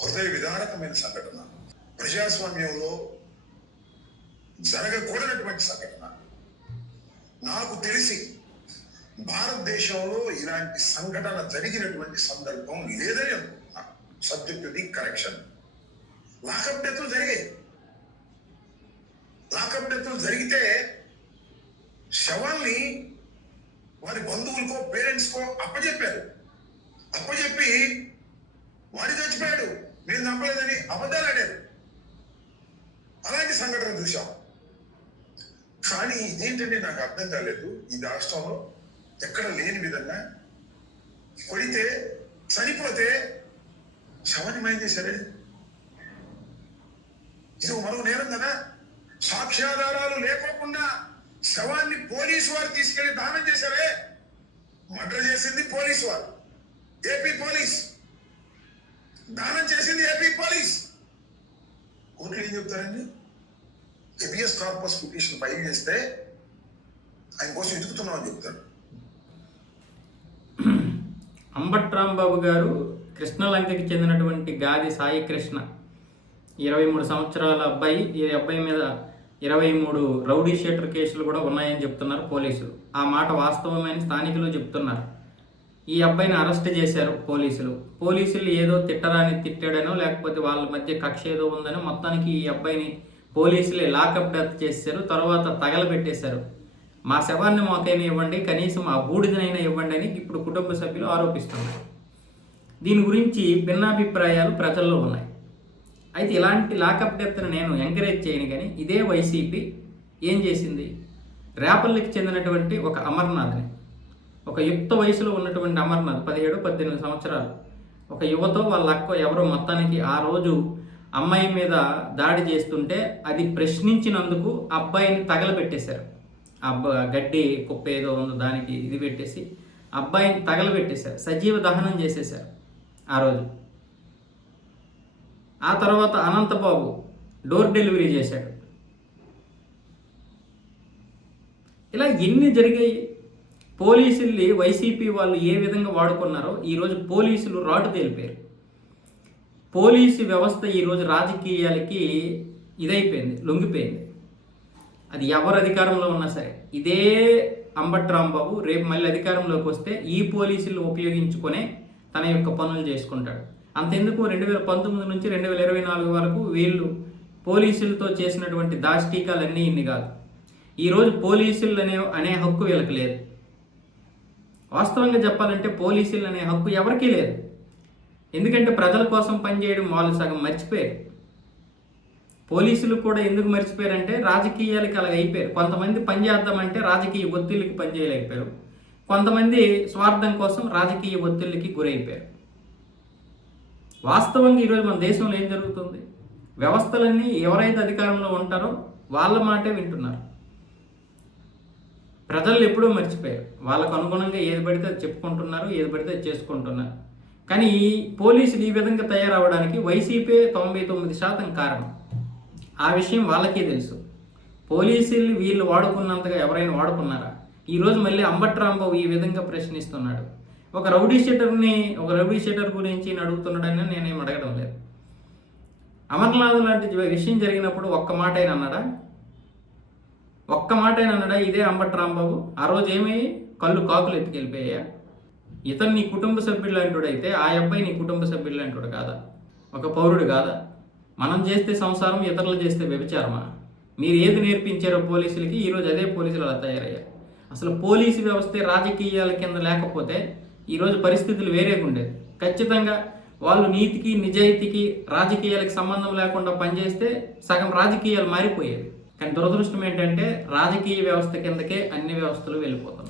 హృదయ విదారకమైన సంఘటన, ప్రజాస్వామ్యంలో జరగకూడనటువంటి సంఘటన. నాకు తెలిసి భారతదేశంలో ఇలాంటి సంఘటన జరిగినటువంటి సందర్భం లేదని అనుకుంటున్నాను. Subject the correction. లాకప్ డెత్లు జరిగాయి. లాకప్ డెత్లు జరిగితే శవాల్ని వారి బంధువులకో పేరెంట్స్కో అప్పచెప్పారు. అప్పచెప్పి వాడి చచ్చిపోయాడు, నేను చంపలేదని అబద్ధాలు ఆడారు. అలాంటి సంఘటన చూశాం. కానీ ఇదేంటంటే నాకు అర్థం కాలేదు. ఈ రాష్ట్రంలో ఎక్కడ లేని విధంగా కొడితే చనిపోతే శవాన్ని మాయం చేశారే. ఇది మరో నేరం కదా. సాక్ష్యాధారాలు లేకోకుండా శవాన్ని పోలీసు వారు తీసుకెళ్లి దానం చేశారే. మర్డర్ చేసింది పోలీసు వారు, ఏపీ పోలీస్. దానం చేసింది ఏపీ పోలీస్. కోర్టులు ఏం చెప్తారండి? హెబియస్ కార్పస్ పిటిషన్ ఫైల్ చేస్తే ఆయన కోసం ఎదుగుతున్నాం అని చెప్తారు. అంబటి రాంబాబు గారు కృష్ణలంకకి చెందినటువంటి గాది సాయి కృష్ణ 23 సంవత్సరాల అబ్బాయి. ఈ అబ్బాయి మీద 23 రౌడీ షీటర్ కేసులు కూడా ఉన్నాయని చెప్తున్నారు పోలీసులు. ఆ మాట వాస్తవమైన స్థానికులు చెప్తున్నారు. ఈ అబ్బాయిని అరెస్ట్ చేశారు పోలీసులు. పోలీసులు ఏదో తిట్టాడనో లేకపోతే వాళ్ళ మధ్య కక్ష ఏదో ఉందనో మొత్తానికి ఈ అబ్బాయిని పోలీసులే లాకప్ డెత్ చేశారు. తర్వాత తగలబెట్టేశారు. మా శవాన్ని మాకైనా ఇవ్వండి, కనీసం ఆ బూడిదనైనా ఇవ్వండి అని ఇప్పుడు కుటుంబ సభ్యులు ఆరోపిస్తున్నారు. దీని గురించి భిన్నాభిప్రాయాలు ప్రజల్లో ఉన్నాయి. అయితే ఇలాంటి లాకప్ డెత్ను నేను ఎంకరేజ్ చేయను. కానీ ఇదే వైసీపీ ఏం చేసింది? రేపల్లికి చెందినటువంటి ఒక అమర్నాథ్ని, ఒక యుక్త వయసులో ఉన్నటువంటి అమర్నాథ్ 17-18 సంవత్సరాలు, ఒక యువతో వాళ్ళ అక్క ఎవరో మొత్తానికి ఆ రోజు అమ్మాయి మీద దాడి చేస్తుంటే అది ప్రశ్నించినందుకు అబ్బాయిని తగలబెట్టేశారు. గడ్డి కుప్ప ఏదో ఉందో దానికి ఇది పెట్టేసి అబ్బాయిని తగలబెట్టేశారు. సజీవ దహనం చేసేశారు ఆ రోజు. ఆ తర్వాత అనంతబాబు డోర్ డెలివరీ చేశాడు. ఇలా ఎన్ని జరిగాయి. పోలీసుల్ని వైసీపీ వాళ్ళు ఏ విధంగా వాడుకున్నారో ఈరోజు పోలీసులు రాటు తేలిపారు. పోలీసు వ్యవస్థ ఈరోజు రాజకీయాలకి ఇదైపోయింది, లొంగిపోయింది. అది ఎవరు అధికారంలో ఉన్నా సరే. ఇదే అంబటి రాంబాబు రేపు మళ్ళీ అధికారంలోకి వస్తే ఈ పోలీసులు ఉపయోగించుకునే తన యొక్క పనులు చేసుకుంటాడు. అంతెందుకు 2019 నుంచి 2024 వరకు వీళ్ళు పోలీసులతో చేసినటువంటి దాష్టీకాలన్నీ ఇన్ని కాదు. ఈరోజు పోలీసులు అనే హక్కు వీళ్ళకి లేదు. వాస్తవంగా చెప్పాలంటే పోలీసులు అనే హక్కు ఎవరికీ లేదు. ఎందుకంటే ప్రజల కోసం పనిచేయడం వాళ్ళు సగం మర్చిపోయారు. పోలీసులు కూడా ఎందుకు మర్చిపోయారంటే రాజకీయాలకి అలాగ అయిపోయారు. కొంతమంది పని చేద్దామంటే రాజకీయ ఒత్తిళ్ళకి పనిచేయలేకపోయారు. కొంతమంది స్వార్థం కోసం రాజకీయ ఒత్తిళ్ళకి గురైపోయారు. వాస్తవంగా ఈరోజు మన దేశంలో ఏం జరుగుతుంది? వ్యవస్థలన్నీ ఎవరైతే అధికారంలో ఉంటారో వాళ్ళ మాటే వింటున్నారు. ప్రజలు ఎప్పుడూ మర్చిపోయారు. వాళ్ళకు అనుగుణంగా ఏది పడితే అది చెప్పుకుంటున్నారు, ఏది పడితే అది చేసుకుంటున్నారు. కానీ పోలీసులు ఈ విధంగా తయారవడానికి వైసీపీ 99% కారణం. ఆ విషయం వాళ్ళకే తెలుసు. పోలీసులు వీళ్ళు వాడుకున్నంతగా ఎవరైనా వాడుకున్నారా? ఈరోజు మళ్ళీ అంబటి రాంబాబు ఈ విధంగా ప్రశ్నిస్తున్నాడు. ఒక రౌడీ షీటర్ గురించి అడుగుతున్నాడని నేనేం అడగడం లేదు. అమర్నాథ్ లాంటి విషయం జరిగినప్పుడు ఒక్క మాట అయినా అన్నాడా? ఇదే అంబటి రాంబాబు ఆ రోజు ఏమయ్యి కళ్ళు కాకులు ఎత్తుకెళ్ళిపోయా? ఇతను నీ కుటుంబ సభ్యుడు లాంటివాడైతే ఆ అబ్బాయి నీ కుటుంబ సభ్యుడు లాంటివాడు కాదా? ఒక పౌరుడు కాదా? మనం చేస్తే సంసారం, ఇతరులు చేస్తే వ్యభిచారమా? మీరు ఏది నేర్పించారో పోలీసులకి ఈరోజు అదే పోలీసులు అలా తయారయ్యారు. అసలు పోలీసు వ్యవస్థే రాజకీయాల కింద లేకపోతే ఈరోజు పరిస్థితులు వేరేగా ఉండేది. ఖచ్చితంగా వాళ్ళు నీతికి, నిజాయితీకి, రాజకీయాలకు సంబంధం లేకుండా పనిచేస్తే సగం రాజకీయాలు మారిపోయేవి. కానీ దురదృష్టం ఏంటంటే రాజకీయ వ్యవస్థ కిందకే అన్ని వ్యవస్థలు వెళ్ళిపోతున్నాయి.